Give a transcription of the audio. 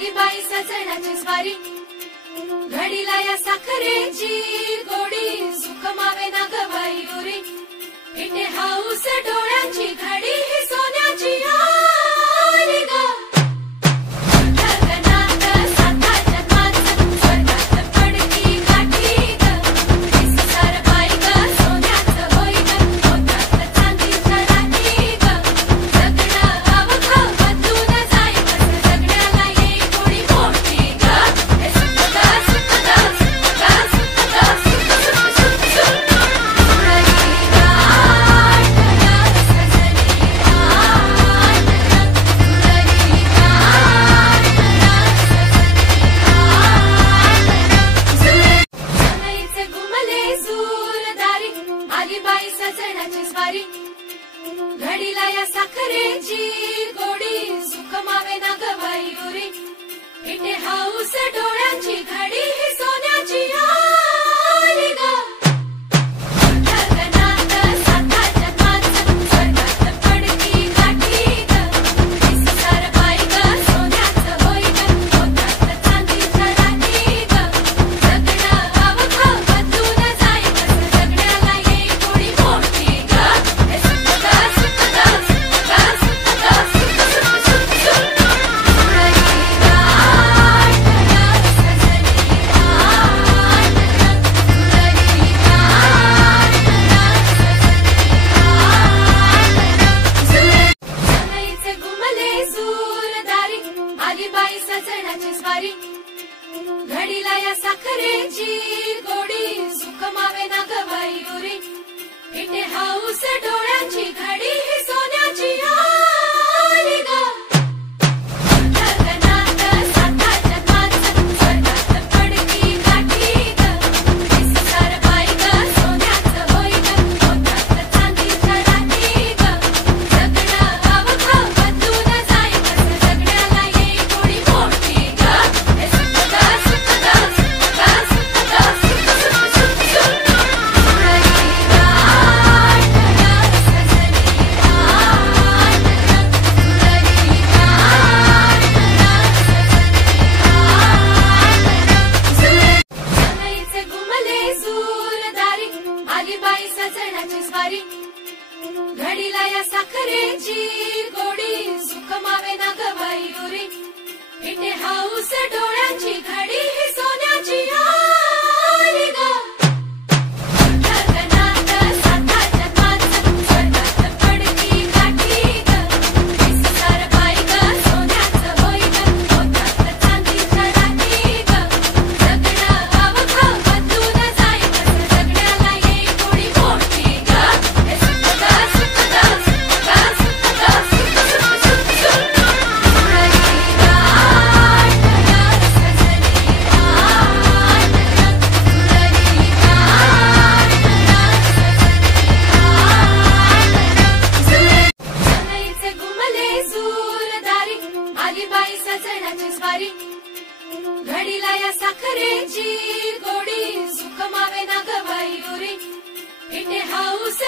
आली बाई सजण्याची स्वारी, घडीला या साखरेची गोडी, सुख मावे ना गवाई उरी, इथे हाऊस डोळ्यांची घडी ही सोन्याची आली ग. घडीला या साखरेची गोडी, सुख मावे ना गवाई उरी, इथे हाऊस डोळ्यांची घडी ही सोन्याची आली ग. घडीला या साखरेची गोडी, सुख मावे ना गवाई उरी, इथे हाऊस डोळ्यांची घडी ही सोन्याची आली ग. घडीला या साखरेची गोडी, सुख मावे ना गवाई उरी, इथे हाऊस डोळ्यांची घडी ही सोन्याची आली ग. घडीला या साखरेची गोडी, सुख मावे ना गवाई उरी, इथे हाऊस